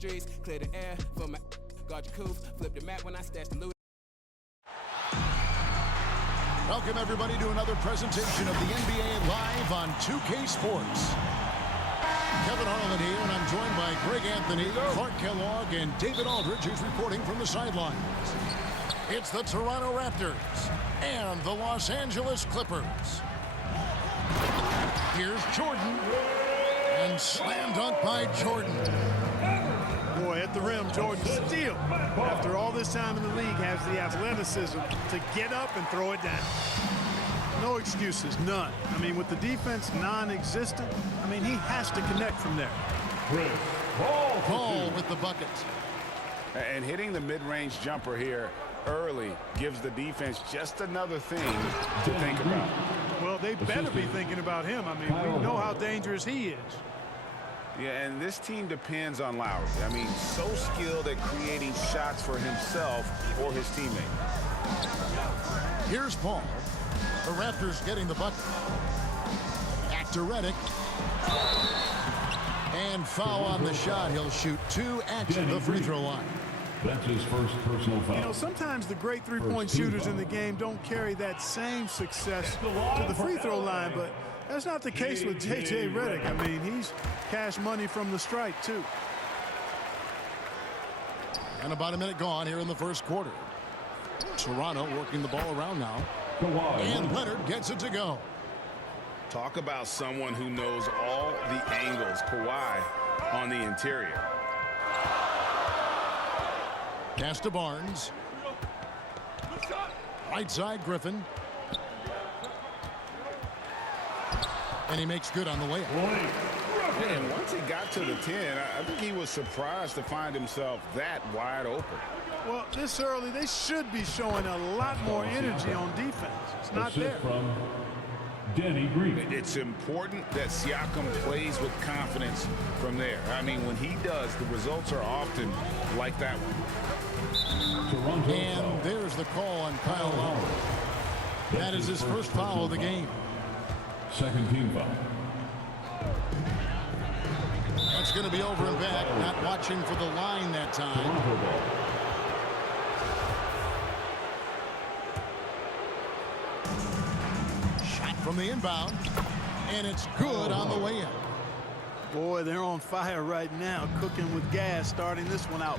Clear the air for my guard your coof. Flip the map when I stash the loot. Welcome everybody to another presentation of the NBA Live on 2K Sports. Kevin Harlan here, and I'm joined by Greg Anthony, Clark Kellogg, and David Aldridge, who's reporting from the sidelines. It's the Toronto Raptors and the Los Angeles Clippers. Here's Jordan, and slam dunk by Jordan. Boy, at the rim, Jordan still, after all this time in the league, has the athleticism to get up and throw it down. No excuses, none. I mean, with the defense non-existent, I mean, he has to connect from there. Paul with the bucket. And hitting the mid-range jumper here early gives the defense just another thing to think about. Well, they better be thinking about him. I mean, we know how dangerous he is. Yeah, and this team depends on Lowry. I mean, so skilled at creating shots for himself or his teammates. Here's Paul. The Raptors getting the bucket. Back to Redick. And foul on the shot. He'll shoot two at the free throw line. That's his first personal foul. You know, sometimes the great three-point shooters in the game don't carry that same success to the free throw line, but that's not the case with J.J. Redick. I mean, he's cash money from the strike, too. And about a minute gone here in the first quarter. Toronto working the ball around now. And Leonard gets it to go. Talk about someone who knows all the angles. Kawhi on the interior. Pass to Barnes. Right side, Griffin. And he makes good on the way up. And once he got to the 10, I think he was surprised to find himself that wide open. Well, this early, they should be showing a lot more energy on defense. It's not there. From Danny Green. It's important that Siakam plays with confidence from there. I mean, when he does, the results are often like that one. And there's the call on Kyle Lowry. That is his first foul of the game. Second team foul. That's going to be over and back. Not watching for the line that time. Shot from the inbound. And it's good on the way in. Boy, they're on fire right now, cooking with gas, starting this one out.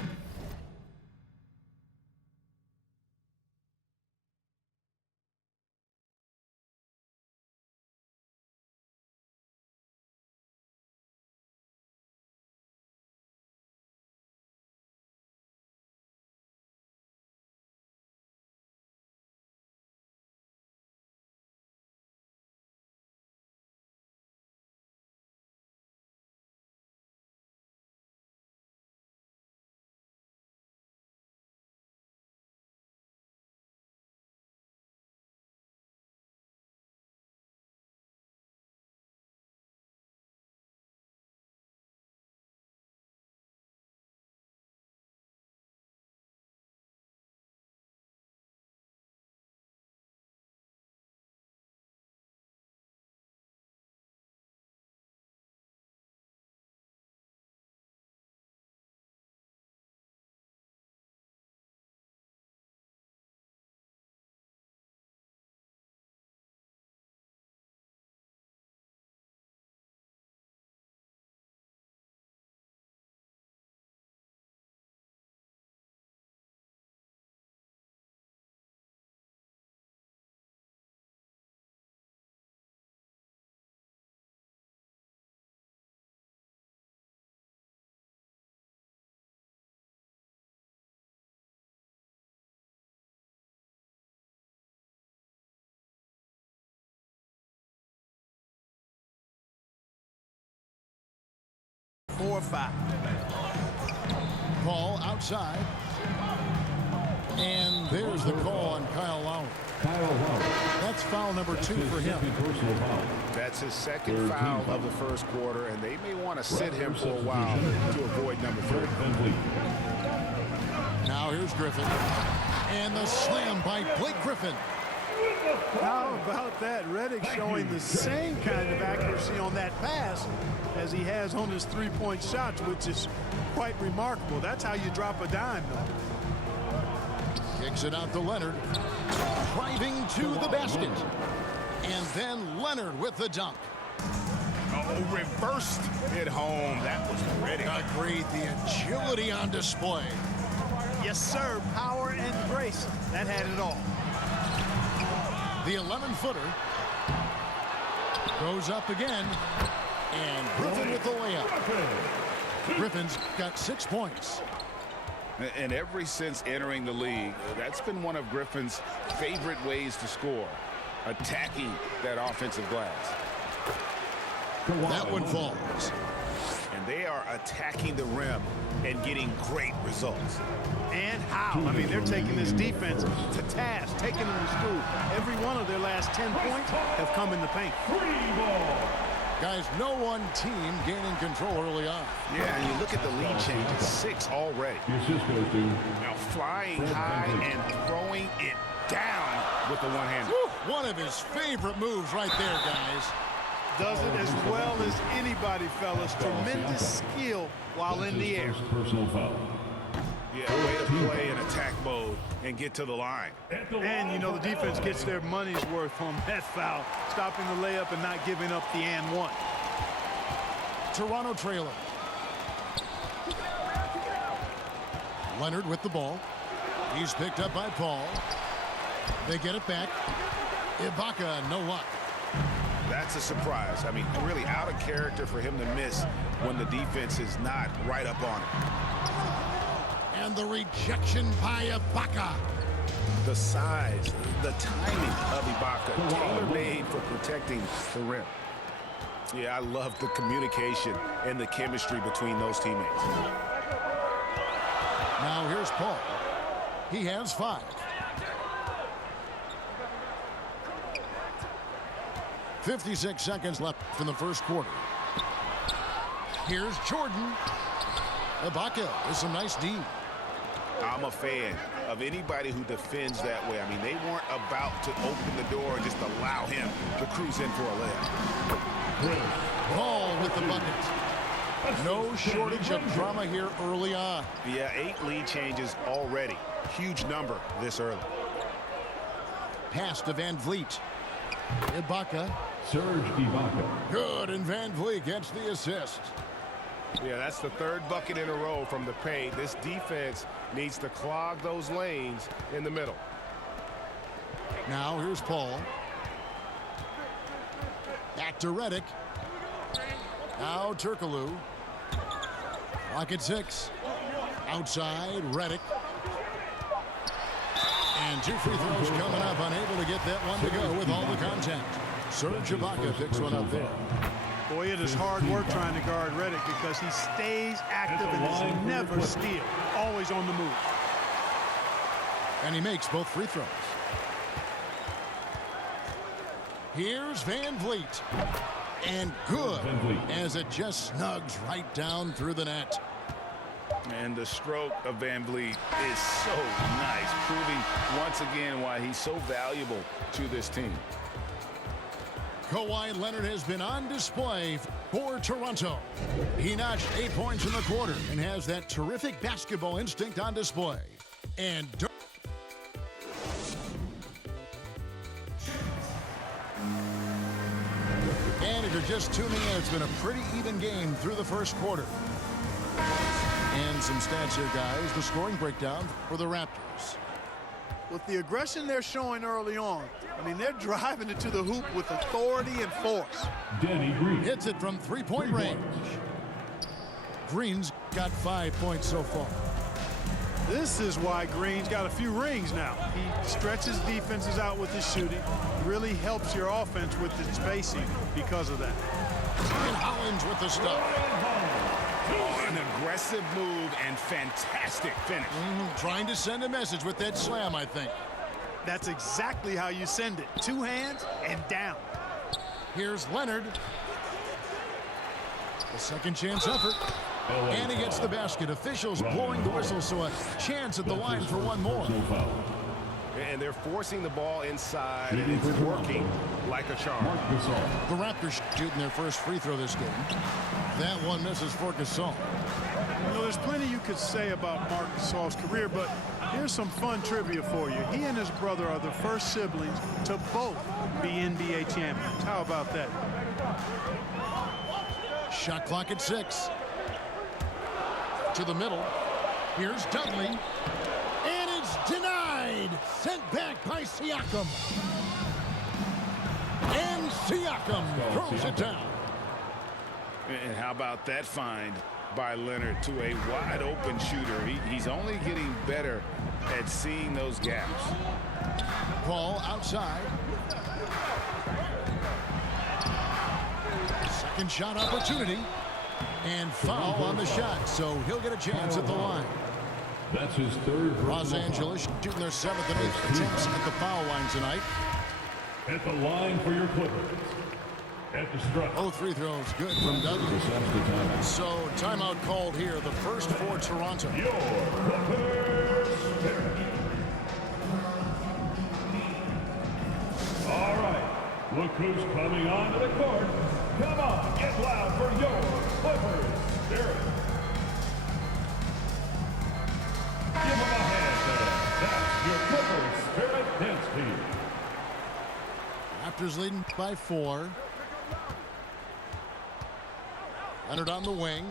Four or five. Ball outside. And there's the call on Kyle Lowry. That's foul number 2 for him. That's his second foul of the first quarter, and they may want to sit him for a while to avoid number 3. Now here's Griffin. And the slam by Blake Griffin. How about that? Reddick showing the same kind of accuracy on that pass as he has on his three-point shots, which is quite remarkable. That's how you drop a dime, though. Kicks it out to Leonard. Driving to the basket. And then Leonard with the dunk. Oh, reversed it home. That was Reddick. Agreed. The agility on display. Yes, sir. Power and grace. That had it all. The 11-footer goes up again. And Griffin with the layup. Griffin's got 6 points. And ever since entering the league, that's been one of Griffin's favorite ways to score, attacking that offensive glass. That one falls. And they are attacking the rim and getting great results. And how? I mean, they're taking this defense to task, taking them to school. Every one of their last 10 points have come in the paint. Guys, no one team gaining control early on. Yeah, and you look at the lead change, it's 6 already. Now flying high and throwing it down with the one-hander. One of his favorite moves right there, guys. Does it as well as anybody, fellas. Tremendous skill while in the air. Personal foul. Yeah, way to play in attack mode and get to the line. And, you know, the defense gets their money's worth on that foul, stopping the layup and not giving up the and one. Toronto trailer. Leonard with the ball. He's picked up by Paul. They get it back. Ibaka, no luck. That's a surprise. I mean, really out of character for him to miss when the defense is not right up on him. And the rejection by Ibaka. The size, the timing of Ibaka, tailor-made for protecting the rim. Yeah, I love the communication and the chemistry between those teammates. Now here's Paul. He has 5. 56 seconds left in the first quarter. Here's Jordan. Ibaka with some nice D. I'm a fan of anybody who defends that way. I mean, they weren't about to open the door and just allow him to cruise in for a layup. Paul with the bucket. No shortage of drama here early on. Yeah, 8 lead changes already. Huge number this early. Pass to Van Vliet. Ibaka. Serge Ibaka. Good, and Van Vliet gets the assist. Yeah, that's the 3rd bucket in a row from the paint. This defense needs to clog those lanes in the middle. Now here's Paul. Back to Reddick. Now Turkoglu. Clock at 6. Outside, Reddick. And 2 free throws coming up. Unable to get that one to go with all the contact. Serge Ibaka picks one up there. Boy, it is hard work trying to guard Reddick because he stays active and is never still. Always on the move. And he makes both free throws. Here's Van Vliet. And good as it just snugs right down through the net. And the stroke of Van Vliet is so nice, proving once again why he's so valuable to this team. Kawhi Leonard has been on display for Toronto. He notched 8 points in the quarter and has that terrific basketball instinct on display. And if you're just tuning in, it's been a pretty even game through the first quarter. And some stats here, guys. The scoring breakdown for the Raptors. With the aggression they're showing early on, I mean, they're driving it to the hoop with authority and force. Danny Green. Hits it from three-point range. Green's got 5 points so far. This is why Green's got a few rings now. He stretches defenses out with his shooting, really helps your offense with the spacing because of that. And Hollins with the stuff. An aggressive move and fantastic finish. Trying to send a message with that slam, I think. That's exactly how you send it. 2 hands and down. Here's Leonard. A second chance effort. And he gets the basket. Officials blowing the whistle, so a chance at the line for one more. And they're forcing the ball inside, and it's working like a charm. The Raptors shooting their first free throw this game. That one misses for Gasol. You know, there's plenty you could say about Marc Gasol's career, but here's some fun trivia for you. He and his brother are the first siblings to both be NBA champions. How about that? Shot clock at 6. To the middle. Here's Dudley. And it's denied. Sent back by Siakam. And Siakam throws it down. And how about that find by Leonard to a wide open shooter? He's only getting better at seeing those gaps. Ball outside. Second shot opportunity. And foul on the shot, so he'll get a chance at the line. That's his third. Los Angeles shooting their 7th and 8th attempts at the foul line tonight. At the line for your Clippers. At the stripe. Both free throws good from Dudley. So timeout called here, the first for Toronto. Your Clippers Spirit. All right, look who's coming onto the court. Come on, get loud for your Clippers Spirit. Give them a hand there. That's your Clippers Spirit dance team. Raptors leading by 4. Leonard on the wing.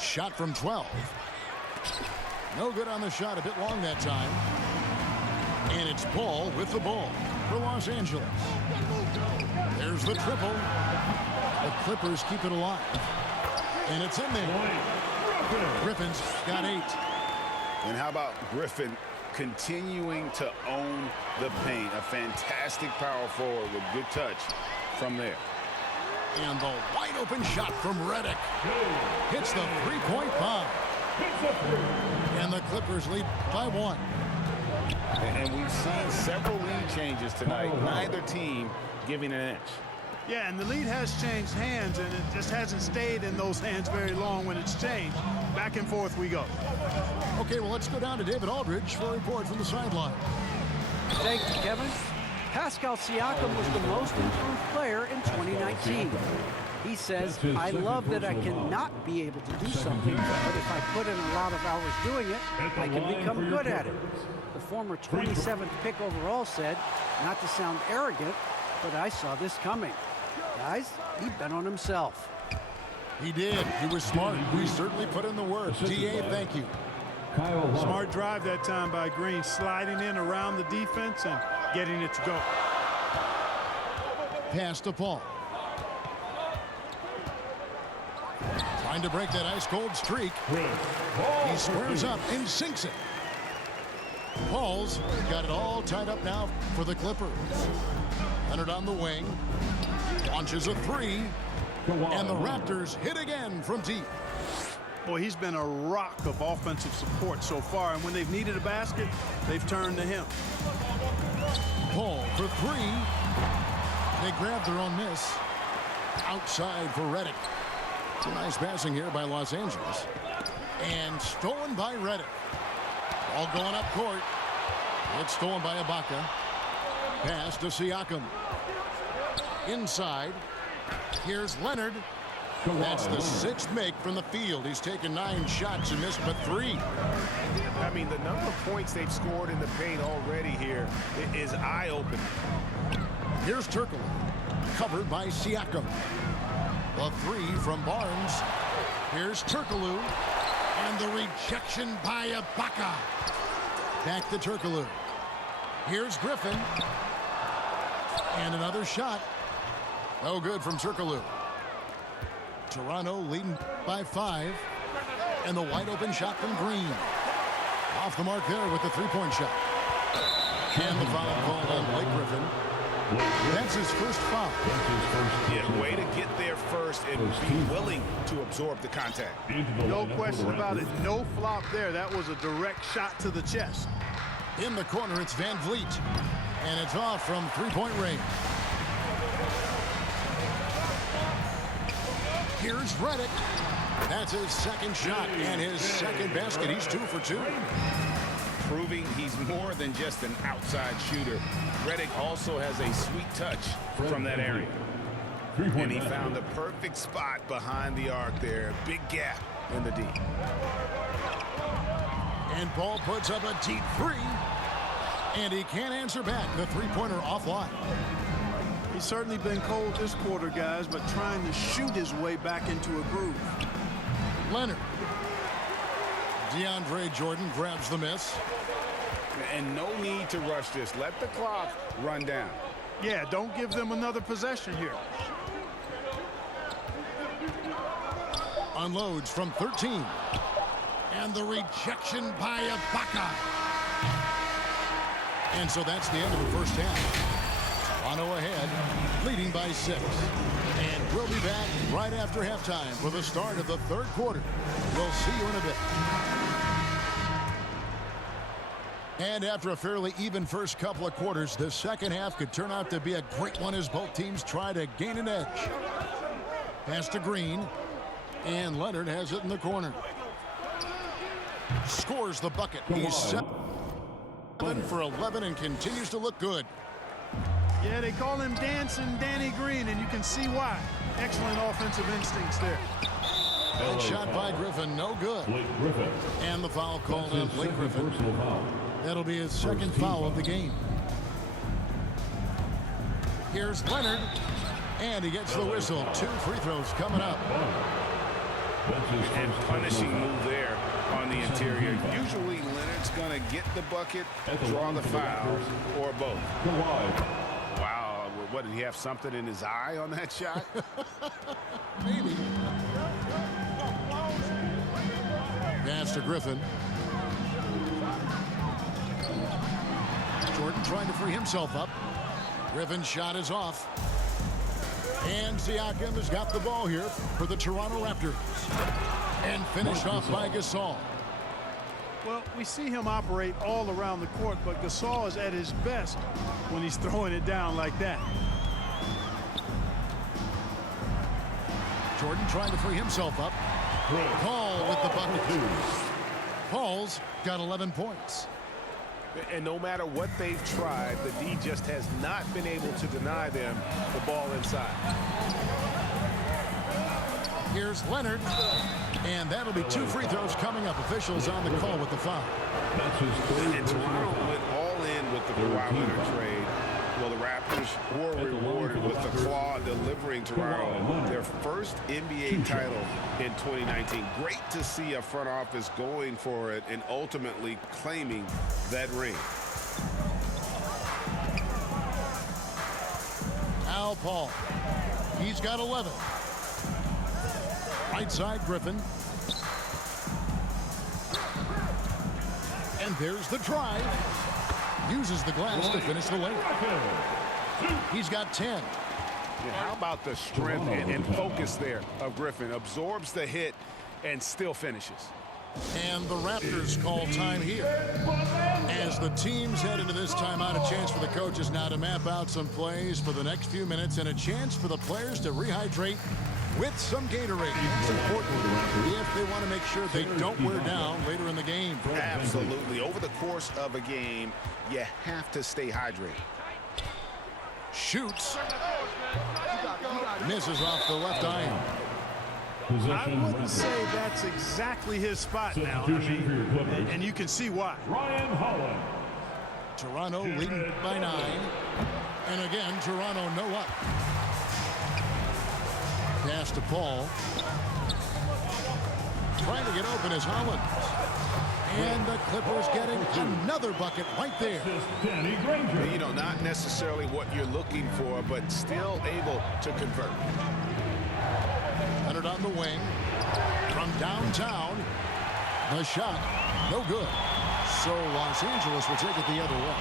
Shot from 12. No good on the shot, a bit long that time. And it's Ball with the ball for Los Angeles. There's the triple. The Clippers keep it alive. And it's in there. Griffin's got 8. And how about Griffin continuing to own the paint? A fantastic power forward with good touch from there. And the wide open shot from Redick. Hits the three-point bomb. And the Clippers lead by 1. And we've seen several lead changes tonight. Neither team giving an inch. Yeah, and the lead has changed hands, and it just hasn't stayed in those hands very long when it's changed. Back and forth we go. Okay, well, let's go down to David Aldridge for a report from the sideline. Thank you, Kevin. Pascal Siakam was the most improved player in 2019. He says, I love that I cannot be able to do something, but if I put in a lot of hours doing it, I can become good at it. The former 27th pick overall said, not to sound arrogant, but I saw this coming. Guys, he bet on himself. He did. He was smart. We certainly put in the work. DA, thank you. Smart drive that time by Green, sliding in around the defense and getting it to go. Pass to Paul. Trying to break that ice-cold streak. He squares up and sinks it. Paul's got it all tied up now for the Clippers. Leonard on the wing. Launches a 3. And the Raptors hit again from deep. Boy, he's been a rock of offensive support so far, and when they've needed a basket, they've turned to him. Paul for 3. They grab their own miss. Outside for Redick. Nice passing here by Los Angeles. And stolen by Redick. All going up court. It's stolen by Ibaka. Pass to Siakam. Inside. Here's Leonard. That's the 6th make from the field. He's taken 9 shots and missed but 3. I mean, the number of points they've scored in the paint already here is eye-opening. Here's Turkle. Covered by Siakam. The 3 from Barnes. Here's Turkoglu. And the rejection by Ibaka. Back to Turkoglu. Here's Griffin. And another shot. No good from Turkoglu. Toronto leading by 5. And the wide open shot from Green. Off the mark there with the 3-point shot. And the foul called on Blake Griffin. That's his first foul. Yeah, way to get there first and be willing to absorb the contact. No question about it. No flop there. That was a direct shot to the chest. In the corner, it's Van Vliet. And it's off from 3-point range. Here's Redick. That's his second shot and his second basket. He's 2 for 2. proving he's more than just an outside shooter. Redick also has a sweet touch from that area. And he found the perfect spot behind the arc there. Big gap in the D. And Paul puts up a deep three. And he can't answer back. The three-pointer offline. He's certainly been cold this quarter, guys, but trying to shoot his way back into a groove. Leonard. DeAndre Jordan grabs the miss. And no need to rush this. Let the clock run down. Yeah, don't give them another possession here. Unloads from 13. And the rejection by Ibaka. And so that's the end of the first half. Toronto ahead, leading by 6. And we'll be back right after halftime for the start of the third quarter. We'll see you in a bit. And after a fairly even first couple of quarters, the second half could turn out to be a great one as both teams try to gain an edge. Pass to Green. And Leonard has it in the corner. Scores the bucket. He's 7 for 11 and continues to look good. Yeah, they call him Dancing Danny Green, and you can see why. Excellent offensive instincts there. Good shot by Griffin, no good. And the foul called on Blake Griffin. That'll be his second foul of the game. Here's Leonard, and he gets the whistle. 2 free throws coming up. And punishing move there on the interior. Usually Leonard's going to get the bucket, draw the foul, or both. Wow, what, did he have something in his eye on that shot? Maybe. Pass to Griffin. Jordan trying to free himself up. Griffin's shot is off. And Siakam has got the ball here for the Toronto Raptors. And finished off by Gasol. Well, we see him operate all around the court, but Gasol is at his best when he's throwing it down like that. Jordan trying to free himself up. Paul with the bucket. Paul's got 11 points. And no matter what they've tried, the D just has not been able to deny them the ball inside. Here's Leonard. And that'll be 2 free throws coming up. Officials on the call with the foul. And Toronto went all in with the Kawhi Leonard trade. Well, the Raptors were rewarded with the claw delivering Toronto their first NBA title in 2019. Great to see a front office going for it and ultimately claiming that ring. Al Paul. He's got 11. Right side, Griffin. And there's the drive. Uses the glass to finish the layup. He's got 10. Yeah, how about the strength and focus there of Griffin? Absorbs the hit and still finishes. And the Raptors call time here. As the teams head into this timeout, a chance for the coaches now to map out some plays for the next few minutes and a chance for the players to rehydrate with some Gatorade. It's important if they want to make sure they don't wear down later in the game. Absolutely. Over the course of a game, you have to stay hydrated. Shoots. Misses off the left iron. I wouldn't say that's exactly his spot now. And you can see why. Ryan Holland. Toronto leading by 9. And again, Toronto no up. Pass to Paul. Trying to get open is Holland. And the Clippers getting another bucket right there. Danny Granger. You know, not necessarily what you're looking for, but still able to convert. Leonard on the wing. From downtown. The shot, no good. So Los Angeles will take it the other way.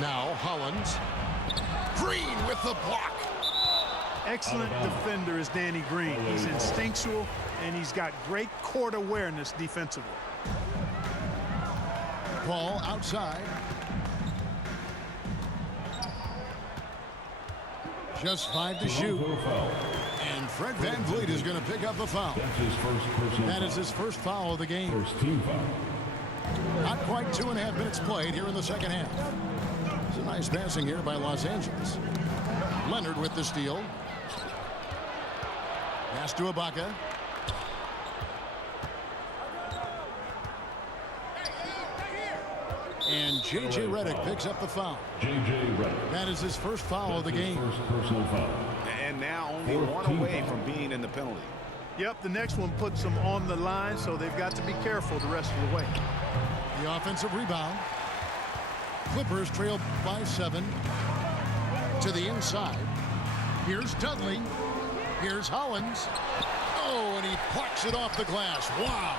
Now Hollins. Green with the block. Excellent defender is Danny Green. He's instinctual, and he's got great court awareness defensively. Paul outside. Just 5 to shoot. And Fred VanVleet is going to pick up the foul. That's his first personal That is his first foul of the game. First team foul. Not quite 2.5 minutes played here in the second half. It's a nice passing here by Los Angeles. Leonard with the steal. Pass to Ibaka. And J.J. Redick picks up the foul. J.J. Redick. That is his first foul of the game. First personal foul. And now only one away from being in the penalty. Yep, the next one puts them on the line, so they've got to be careful the rest of the way. The offensive rebound. Clippers trail by 7 to the inside. Here's Dudley. Here's Hollins. Oh, and he plucks it off the glass. Wow.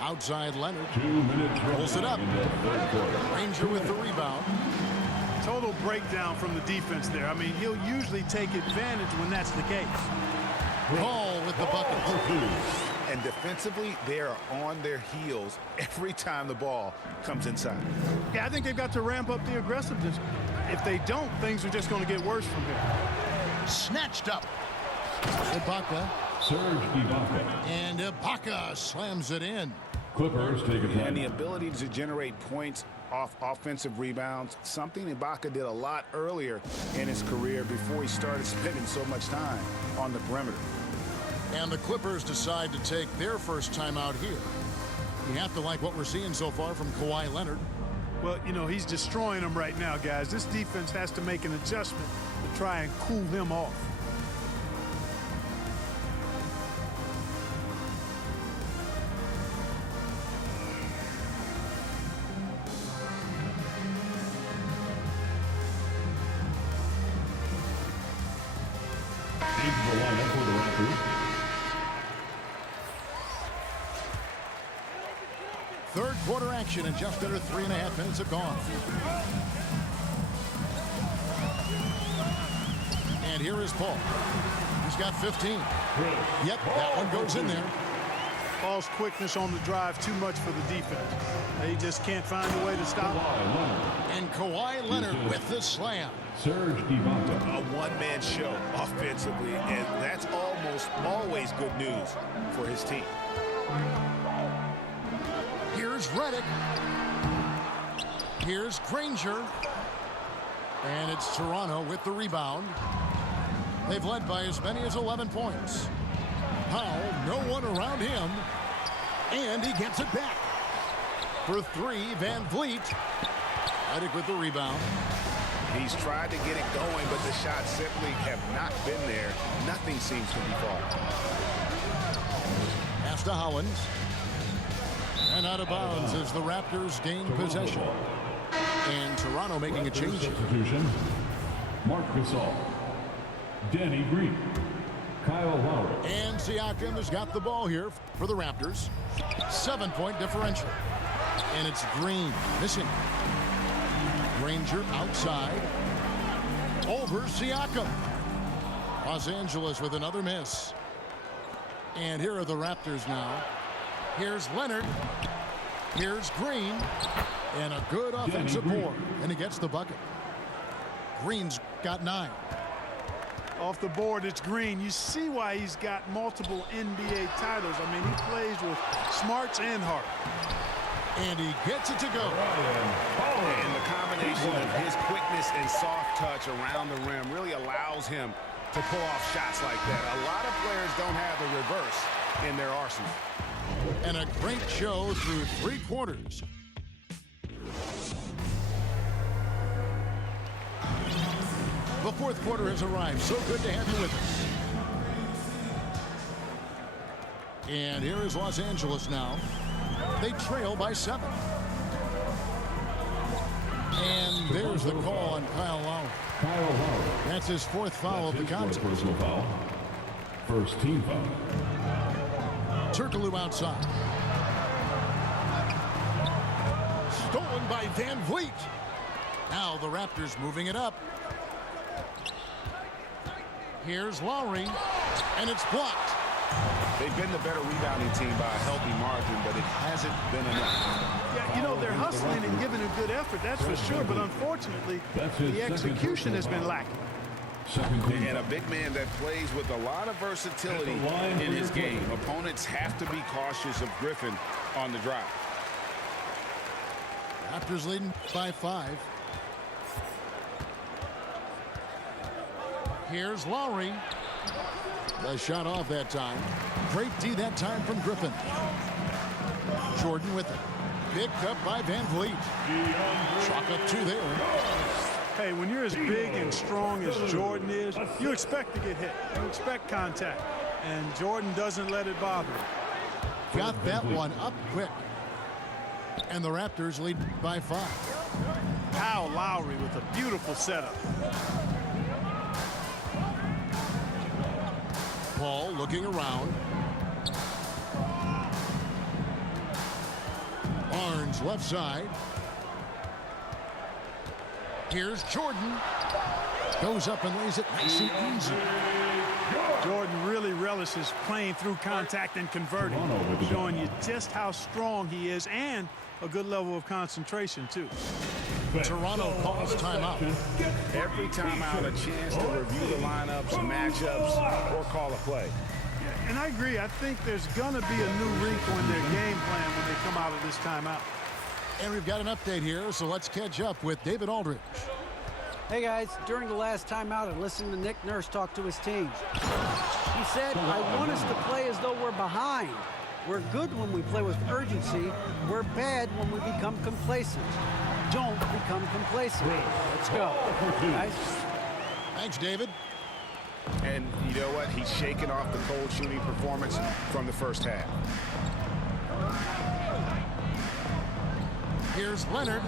Outside Leonard. 2 minutes Pulls it up. in the third quarter. Ranger with the rebound. Total breakdown from the defense there. I mean, he'll usually take advantage when that's the case. Hall with the bucket. And defensively, they are on their heels every time the ball comes inside. Yeah, I think they've got to ramp up the aggressiveness. If they don't, things are just going to get worse from here. Snatched up. Ibaka. Serge Ibaka. And Ibaka slams it in. Clippers take a And the time. ability to generate points off offensive rebounds, something Ibaka did a lot earlier in his career before he started spending so much time on the perimeter. And the Clippers decide to take their first time out here. You have to like what we're seeing so far from Kawhi Leonard. Well, you know, he's destroying them right now, guys. This defense has to make an adjustment to try and cool him off. Into the lineup for the Raptors. Third quarter action and just under 3.5 minutes have gone. And here is Paul. He's got 15. Yep, that one goes in there. Paul's quickness on the drive too much for the defense. They just can't find a way to stop him. Kawhi Leonard. And Kawhi Leonard with the slam. Serge Ibaka. A one-man show offensively, and that's almost always good news for his team. Here's Redick. Here's Granger. And it's Toronto with the rebound. They've led by as many as 11 points. Powell, no one around him. And he gets it back. For 3, Van Vliet. Redick with the rebound. He's tried to get it going, but the shots simply have not been there. Nothing seems to be falling. Pass to Hollins. And out of bounds as the Raptors gain possession. And Toronto making a change. Substitution. Marc Gasol. Danny Green. Kyle Lowry. And Siakam has got the ball here for the Raptors. 7-point differential. And it's Green missing. Granger outside. Over Siakam. Los Angeles with another miss. And here are the Raptors now. Here's Leonard. Here's Green. And a good offensive board. And he gets the bucket. Green's got 9. Off the board, it's Green. You see why he's got multiple NBA titles. I mean, he plays with smarts and heart. And he gets it to go. And the combination of his quickness and soft touch around the rim really allows him to pull off shots like that. A lot of players don't have the reverse in their arsenal. And a great show through 3 quarters. The fourth quarter has arrived. So good to have you with us. And here is Los Angeles now. They trail by 7. And there's the call on Kyle Lowry. Kyle Lowry. That's his 4th foul of the His fourth contest. personal foul. First team foul. Turkoglu outside. Stolen by Van Vliet. Now the Raptors moving it up. Here's Lowry, and it's blocked. They've been the better rebounding team by a healthy margin, but it hasn't been enough. Yeah, you know, they're hustling and giving a good effort, that's for sure. But unfortunately, the execution has been lacking. And a big man that plays with a lot of versatility in his game. Opponents have to be cautious of Griffin on the drive. Raptors leading by 5. Here's Lowry. The shot off that time. Great D that time from Griffin. Jordan with it. Picked up by Van Vliet. Chalk up 2 there. Hey, when you're as big and strong as Jordan is, you expect to get hit. You expect contact. And Jordan doesn't let it bother him. Got that one up quick. And the Raptors lead by 5. Kyle Lowry with a beautiful setup. Paul looking around. Barnes left side. Here's Jordan. Goes up and lays it nice and easy. Jordan really relishes playing through contact and converting, showing you just how strong he is and a good level of concentration, too. Toronto calls timeout. Every timeout, a chance to review the lineups, matchups, or call a play. And I agree. I think there's going to be a new wrinkle in their game plan when they come out of this timeout. And we've got an update here, so let's catch up with David Aldridge. Hey guys, during the last timeout, I listened to Nick Nurse talk to his team. He said, I want us to play as though we're behind. We're good when we play with urgency. We're bad when we become complacent. Don't become complacent. Let's go. Guys. Thanks, David. And you know what? He's shaking off the cold shooting performance from the first half. Here's Leonard,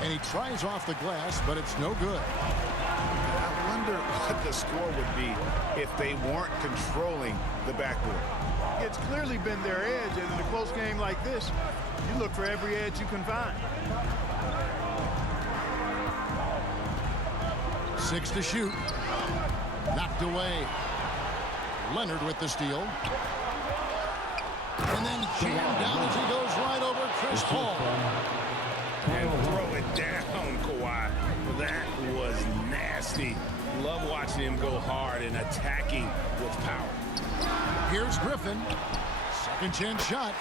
and he tries off the glass, but it's no good. I wonder what the score would be if they weren't controlling the backboard. It's clearly been their edge, and in a close game like this, you look for every edge you can find. 6 to shoot. Knocked away. Leonard with the steal. And then jammed down as he goes right over Chris Paul. And throw it down, Kawhi. That was nasty. Love watching him go hard and attacking with power. Here's Griffin. Second chance shot.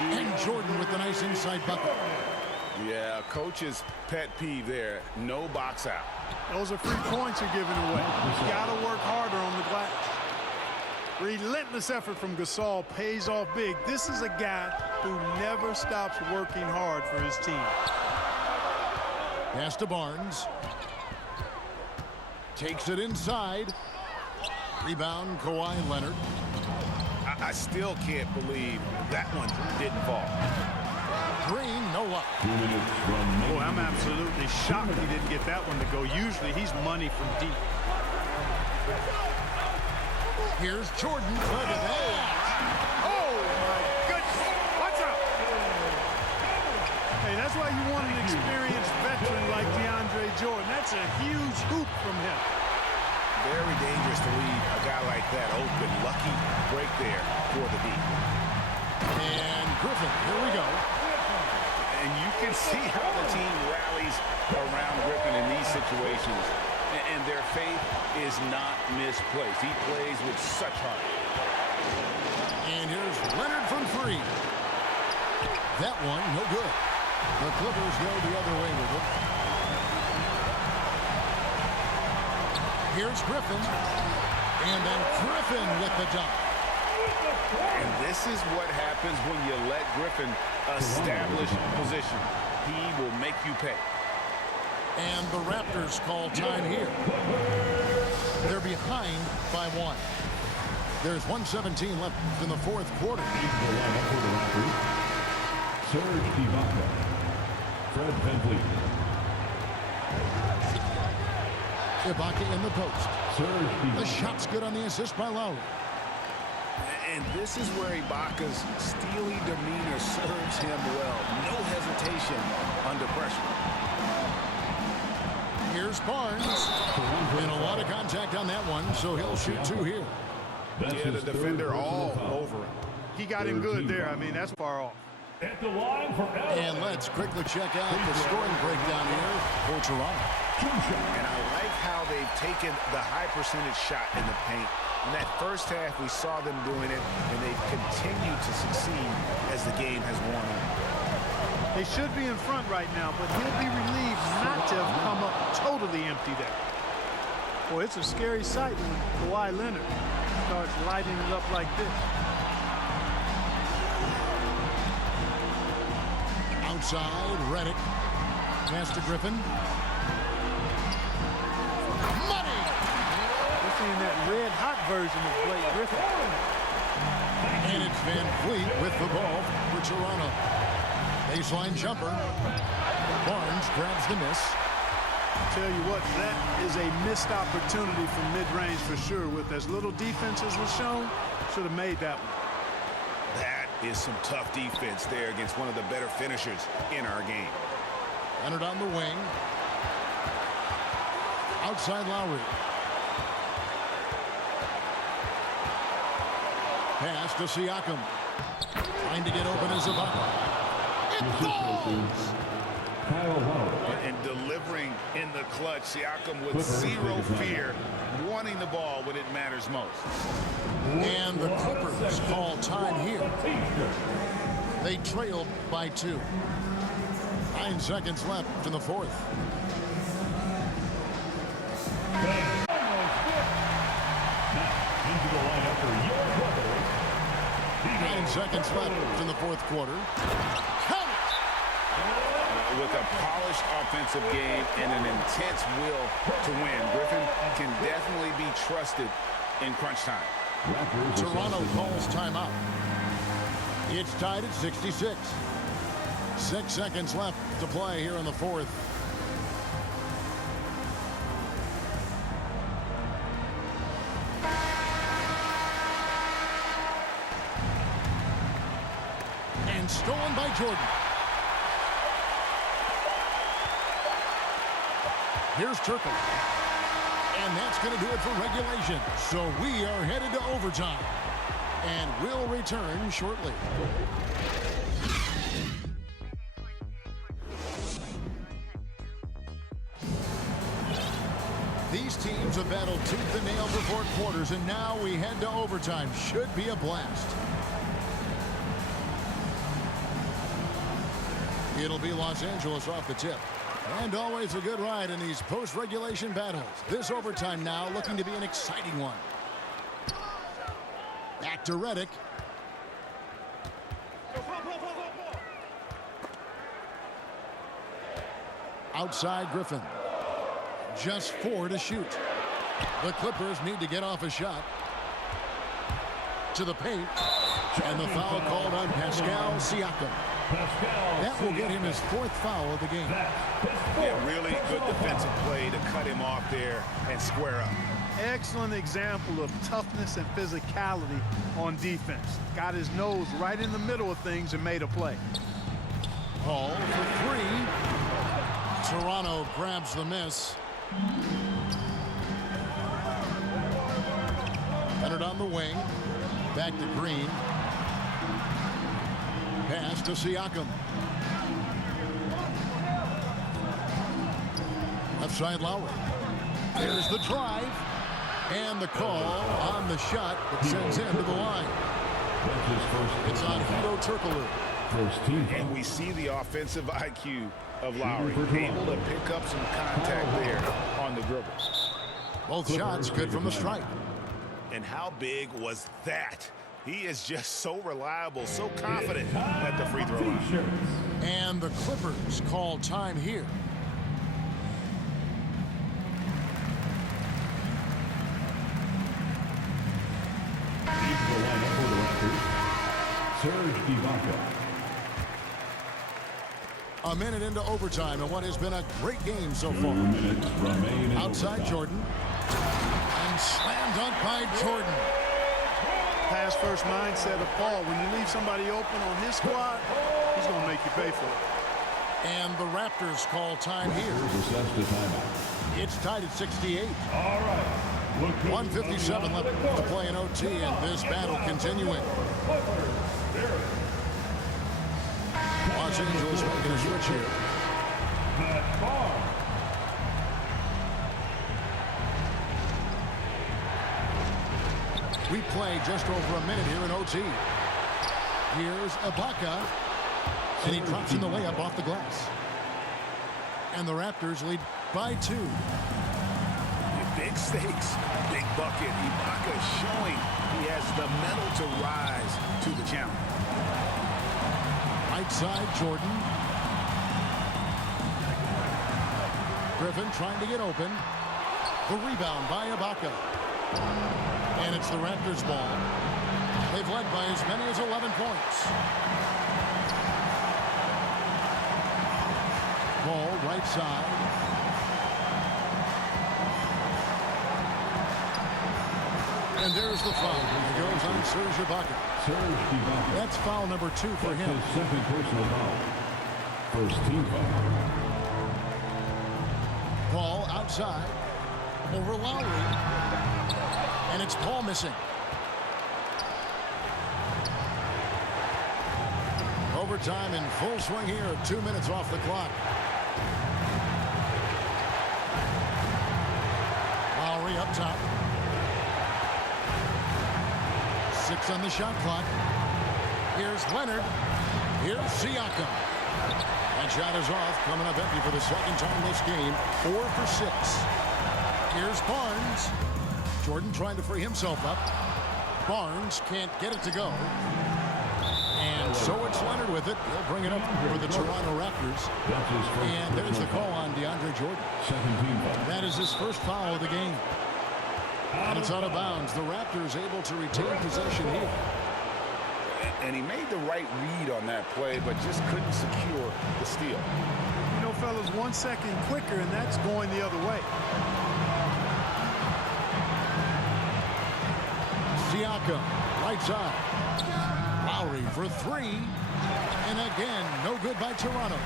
And Jordan with the nice inside bucket. Yeah, coach's pet peeve there. No box out. Those are free points you're giving away. You got to work harder on the glass. Relentless effort from Gasol pays off big. This is a guy who never stops working hard for his team. Pass to Barnes. Takes it inside. Rebound, Kawhi Leonard. I still can't believe that one didn't fall. Green, no luck. Boy, I'm absolutely shocked he didn't get that one to go. Usually he's money from deep. Here's Jordan. Look at that. Oh, my goodness. Watch out. Hey, that's why you want an experienced veteran like DeAndre Jordan. That's a huge hoop from him. Very dangerous to leave a guy like that open. Lucky break there for the D. And Griffin, here we go. And you can see how the team rallies around Griffin in these situations. And their faith is not misplaced. He plays with such heart. And here's Leonard from 3. That one, no good. The Clippers go the other way with it. Here's Griffin. And then Griffin with the dunk. And this is what happens when you let Griffin establish position. He will make you pay. And the Raptors call time here. They're behind by 1. There's 1:17 left in the fourth quarter. Serge Ibaka, Fred VanVleet, Ibaka in the post. Serge The Ibaka. shot's good on the assist by Lowry. And this is where Ibaka's steely demeanor serves him well. No hesitation under pressure. Here's Barnes. And a lot of contact on that one, so he'll shoot 2 here. Yeah, the defender all over him. He got him good there. I mean, that's far off. At the line for And let's quickly check out the scoring breakdown here for Toronto. And I like how they've taken the high percentage shot in the paint. In that first half, we saw them doing it, and they've continued to succeed as the game has worn on. They should be in front right now, but he'll be relieved not to have come up totally empty there. Boy, it's a scary sight when Kawhi Leonard starts lighting it up like this. Outside, Redick. Pass to Griffin. Money! We're seeing that red-hot version of Blake Griffin. And it's Van Fleet with the ball for Toronto. Baseline jumper. Barnes grabs the miss. Tell you what, that is a missed opportunity from mid-range for sure. With as little defense as was shown, should have made that one. That is some tough defense there against one of the better finishers in our game. Leonard on the wing. Outside Lowry. Pass to Siakam. Trying to get open as Ibaka. It falls! And delivering in the clutch, Siakam with zero fear, wanting the ball when it matters most. And the Clippers call time here. They trailed by 2. 9 seconds left in the fourth. Into the lineup for your Clippers. 9 seconds left in the fourth quarter. Count it! With a polished offensive game and an intense will to win, Griffin can definitely be trusted in crunch time. Toronto calls timeout. It's tied at 66. 6 seconds left to play here in the fourth. And stolen by Jordan. Here's Turkle. And that's going to do it for regulation. So we are headed to overtime. And we'll return shortly. These teams have battled tooth and nail for 4 quarters, and now we head to overtime. Should be a blast. It'll be Los Angeles off the tip. And always a good ride in these post-regulation battles. This overtime now looking to be an exciting one. Back to Redick. Outside Griffin. Just 4 to shoot. The Clippers need to get off a shot. To the paint. And the foul called on Pascal Siakam. That will get him his 4th foul of the game. Yeah, really good defensive play to cut him off there and square up. Excellent example of toughness and physicality on defense. Got his nose right in the middle of things and made a play. Hall for 3. Toronto grabs the miss. Leonard on the wing. Back to Green. Pass to Siakam. Left side Lowry. There's the drive. And the call on the shot that sends him to the line. It's on Hito Turkoglu. And we see the offensive IQ of Lowry, able to pick up some contact there on the dribble. Both shots good from the stripe. And how big was that? He is just so reliable, so confident at the free throw line. And the Clippers call time here. Into the lineup for the Raptors, Serge Ibaka. A minute into overtime and what has been a great game so far. 2 minutes remain in Outside overtime. Jordan. And slam dunk by Jordan. Pass first mindset of Paul. When you leave somebody open on his squad, he's going to make you pay for it. And the Raptors call time here. Here's assessed a timeout. It's tied at 68. All right. 1:57 left to play in OT, and this battle continuing. Los Angeles making a switch here. We play just over a minute here in OT. Here's Ibaka. And he drops in the layup off the glass. And the Raptors lead by 2. Big stakes, big bucket. Ibaka showing he has the mettle to rise to the challenge. Right side, Jordan. Griffin trying to get open. The rebound by Ibaka. And it's the Raptors' ball. They've led by as many as 11 points. Ball right side. And there's the foul. It goes on Serge Ibaka. That's foul number 2 for him. His second personal foul. First team foul. Paul outside. Over Lowry. And it's Paul missing. Overtime in full swing here. 2 minutes off the clock. Lowry up top. 6 on the shot clock. Here's Leonard. Here's Siakam. That shot is off. Coming up empty for the second time this game. 4 for 6. Here's Barnes. Jordan trying to free himself up. Barnes can't get it to go. And so it's Leonard with it. He'll bring it up for the Toronto Raptors. And there's the call on DeAndre Jordan. That is his first foul of the game. And it's out of bounds. The Raptors able to retain possession here. And he made the right read on that play, but just couldn't secure the steal. You know, fellas, 1 second quicker, and that's going the other way. Siakam, right side. Lowry for 3. And again, no good by Toronto.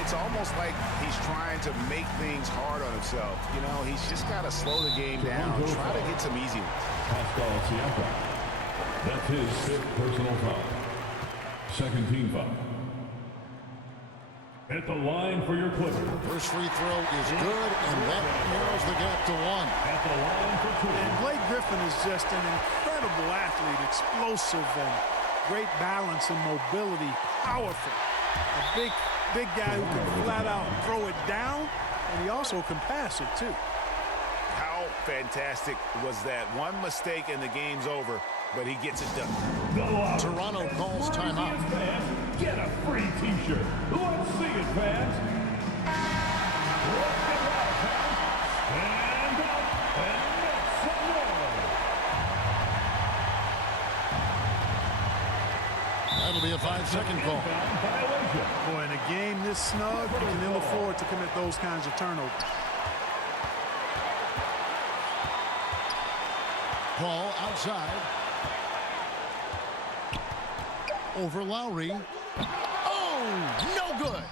It's almost like he's trying to make things hard on himself. You know, he's just got to slow the game down, try to get some easy ones. Pascal Siakam. That's his 5th personal foul. Second team foul. At the line for your Clippers. First free throw is good, and that narrows the gap to 1. At the line for 2. And Blake Griffin is just an incredible athlete, explosive and great balance and mobility, powerful. A big guy who can flat out throw it down, and he also can pass it too. How fantastic was that? One mistake and the game's over, but he gets it done. Toronto calls timeout. Fans, get a free t-shirt. Let's see it, fans. Let's get loud, fans. Stand up and make some noise. That'll be a 5-second call. Boy, in a game this snug, you can ill afford to commit those kinds of turnovers. Paul outside. Over Lowry. Oh, no good.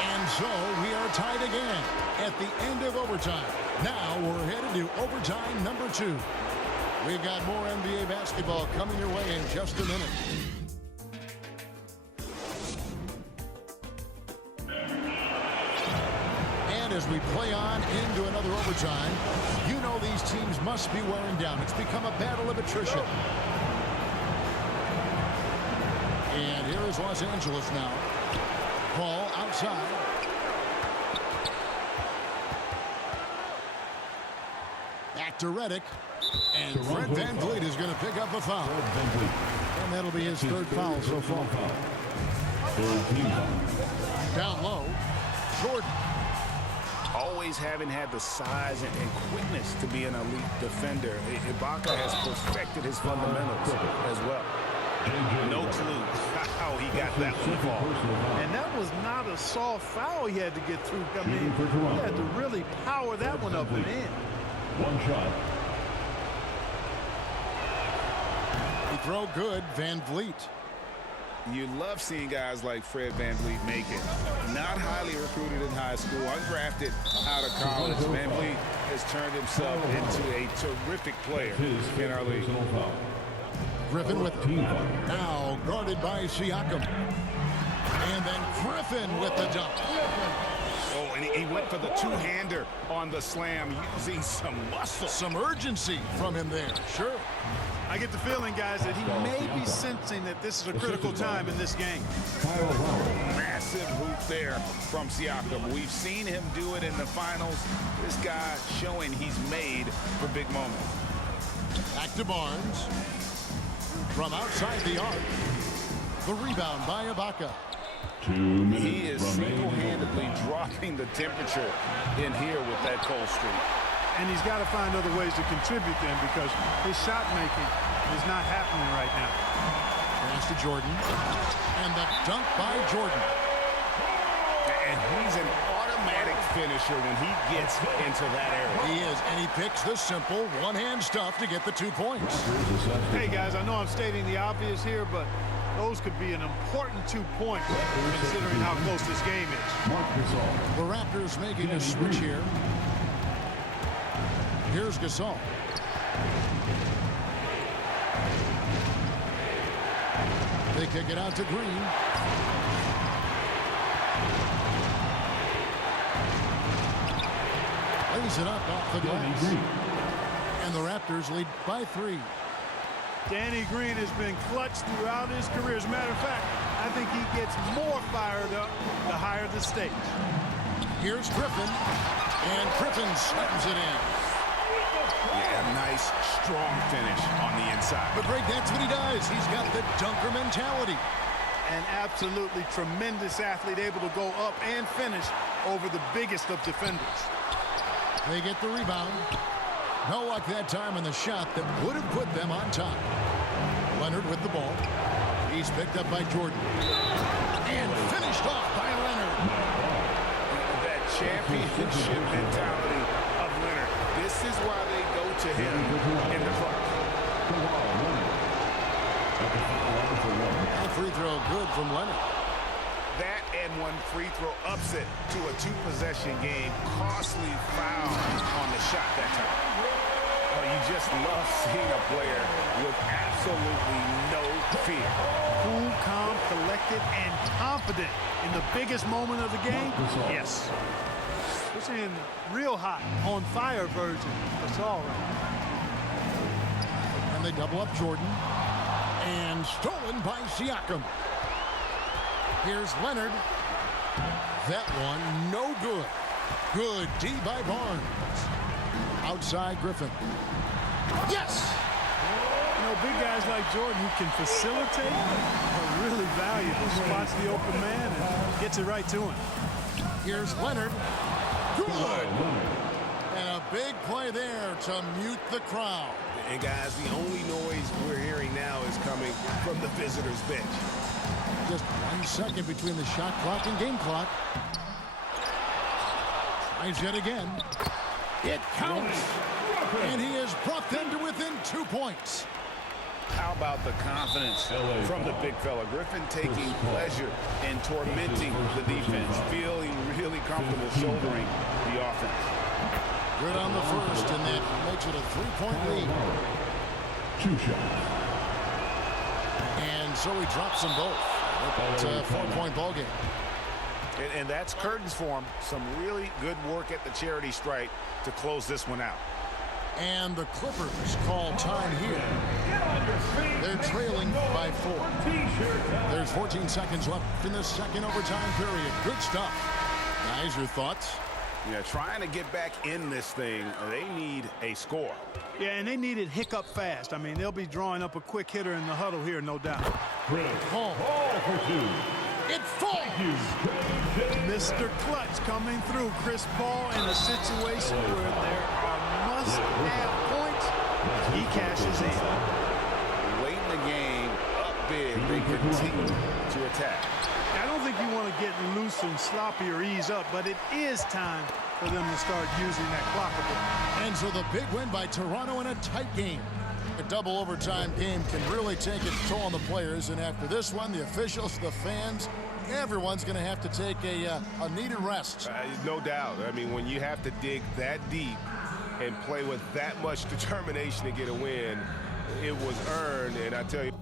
And so we are tied again at the end of overtime. Now we're headed to overtime number 2. We've got more NBA basketball coming your way in just a minute. And as we play on into another overtime, you know these teams must be wearing down. It's become a battle of attrition. And here is Los Angeles now. Paul outside. Back to Redick. And Fred VanVleet is going to pick up a foul. And that'll be his 3rd foul so far. Down low, Jordan. Always having had the size and quickness to be an elite defender, Ibaka has perfected his fundamentals as well. No clue how he got that one fall. And that was not a soft foul he had to get through. I mean, he had to really power that one up and in. One shot. He throw good, VanVleet. You love seeing guys like Fred VanVleet make it. Not highly recruited in high school, undrafted out of college. VanVleet has turned himself into a terrific player in our league. Griffin with it. Now guarded by Siakam. And then Griffin with the dunk. Oh, and he went for the two-hander on the slam using some muscle. Some urgency from him there. Sure. I get the feeling, guys, that he may be sensing that this is a critical time in this game. Massive hoop there from Siakam. We've seen him do it in the finals. This guy showing he's made for big moments. Back to Barnes. From outside the arc. The rebound by Ibaka. 2 minutes He is single-handedly dropping the temperature in here with that cold streak. And he's got to find other ways to contribute then, because his shot making is not happening right now. Pass to Jordan. And the dunk by Jordan. And he's an automatic finisher when he gets into that area. He is, and he picks the simple one-hand stuff to get the 2 points. Hey, guys, I know I'm stating the obvious here, but those could be an important 2 points considering how close this game is. The Raptors making a switch here. Here's Gasol. They kick it out to Green. Lays it up off the glass. And the Raptors lead by 3. Danny Green has been clutch throughout his career. As a matter of fact, I think he gets more fired up the higher the stakes. Here's Griffin. And Griffin slams it in. Yeah, nice, strong finish on the inside. But Greg, that's what he does. He's got the dunker mentality. An absolutely tremendous athlete, able to go up and finish over the biggest of defenders. They get the rebound. No luck that time on the shot that would have put them on top. Leonard with the ball. He's picked up by Jordan. And finished off by Leonard. That championship mentality of Leonard. This is why they go to him in the clutch. A free throw good from Leonard. That and one free throw upset to a 2-possession game. Costly foul on the shot that time. Oh, you just love seeing a player with absolutely no fear. Cool, calm, collected, and confident in the biggest moment of the game. Yes. We're seeing real hot, on fire version. That's all right. And they double up Jordan. And stolen by Siakam. Here's Leonard. That one, no good. Good D by Barnes. Outside Griffin. Yes! You know, big guys like Jordan who can facilitate are really valuable. Spots the open man and gets it right to him. Here's Leonard. Good! And a big play there to mute the crowd. And guys, the only noise we're hearing now is coming from the visitors' bench. Just 1 second between the shot clock and game clock. Tries yet again. It counts. And he has brought them to within 2 points. How about the confidence from the big fella? Griffin taking pleasure in tormenting the defense, feeling really comfortable shouldering the offense. Good on the first, and that makes it a 3-point lead. 2 shots. And so he drops them both. It's a 4-point ball game. And that's curtains for him. Some really good work at the charity stripe to close this one out. And the Clippers call time here. They're trailing by 4. There's 14 seconds left in the second overtime period. Good stuff. Guys, your thoughts? Yeah, trying to get back in this thing, they need a score. Yeah, and they need it hiccup fast. I mean, they'll be drawing up a quick hitter in the huddle here, no doubt. Ball for 2. It falls. Mr. Clutch coming through. Chris Paul in a situation where there are must-have points. He cashes in. Late in the game, up big, they continue to attack. I don't think you want to get loose and sloppy or ease up, but it is time for them to start using that clock a bit. And so the big win by Toronto in a tight game. A double overtime game can really take its toll on the players, and after this one, the officials, the fans, everyone's going to have to take a needed rest. No doubt. I mean, when you have to dig that deep and play with that much determination to get a win, it was earned, and I tell you.